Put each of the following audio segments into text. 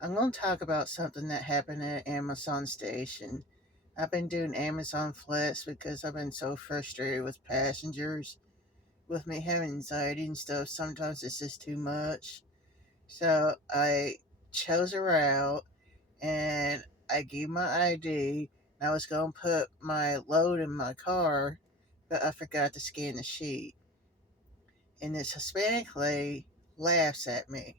I'm going to talk about something that happened at Amazon station. I've been doing Amazon Flex because I've been so frustrated with passengers. With me having anxiety and stuff, sometimes it's just too much. So I chose a route and I gave my ID. And I was going to put my load in my car, but I forgot to scan the sheet. And this Hispanic lady laughs at me.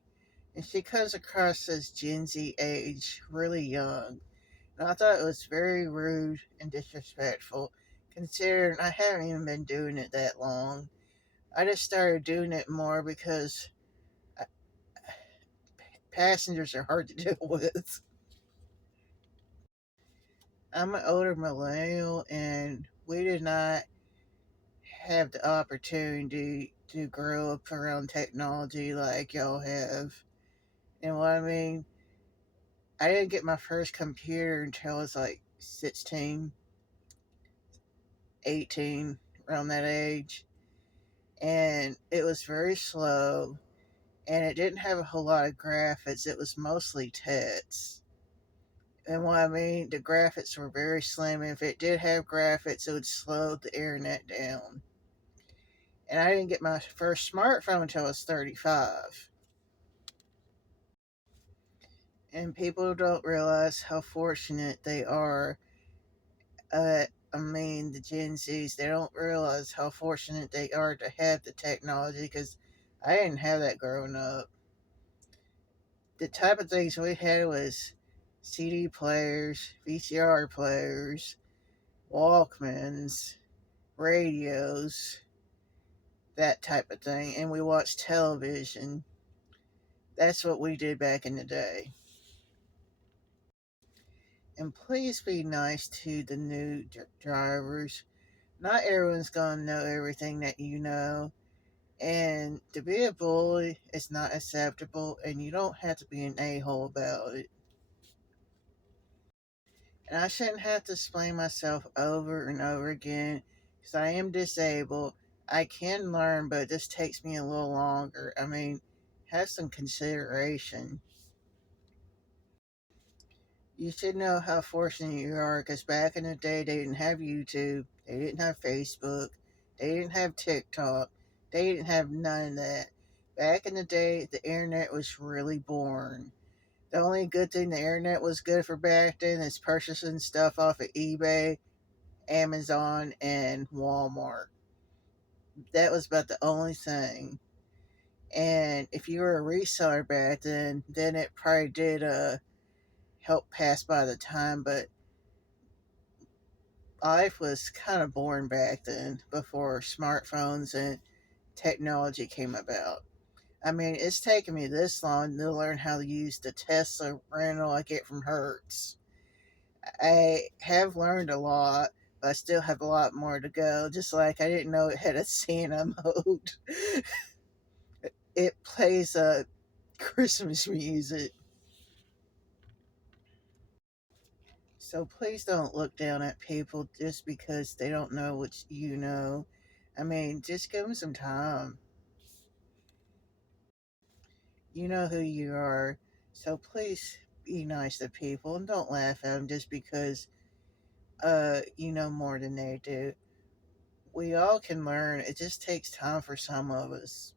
And she comes across as Gen Z age, really young. And I thought it was very rude and disrespectful, considering I haven't even been doing it that long. I just started doing it more because uh, passengers are hard to deal with. I'm an older millennial, and we did not have the opportunity to grow up around technology like y'all have. And what I mean, I didn't get my first computer until I was like 16, 18, around that age. And it was very slow, and it didn't have a whole lot of graphics. It was mostly text. And what I mean, the graphics were very slim. And if it did have graphics, it would slow the internet down. And I didn't get my first smartphone until I was 35. And people don't realize how fortunate they are. I mean, the Gen Zs, they don't realize how fortunate they are to have the technology because I didn't have that growing up. The type of things we had was CD players, VCR players, Walkmans, radios, that type of thing, and we watched television. That's what we did back in the day. And please be nice to the new drivers. Not everyone's gonna know everything that you know. And to be a bully is not acceptable, and you don't have to be an a hole about it. And I shouldn't have to explain myself over and over again because I am disabled. I can learn, but it just takes me a little longer. I mean, have some consideration. You should know how fortunate you are because back in the day, they didn't have YouTube, they didn't have Facebook, they didn't have TikTok, they didn't have none of that. Back in the day, the internet was really boring. The only good thing the internet was good for back then is purchasing stuff off of eBay, Amazon, and Walmart. That was about the only thing. And if you were a reseller back then it probably did help pass by the time, but life was kind of boring back then before smartphones and technology came about. I mean, it's taken me this long to learn how to use the Tesla rental I get from Hertz. I have learned a lot, but I still have a lot more to go. Just like I didn't know it had a Santa mode. It plays Christmas music. So please don't look down at people just because they don't know what you know. I mean, just give them some time. You know who you are. So please be nice to people and don't laugh at them just because you know more than they do. We all can learn. It just takes time for some of us.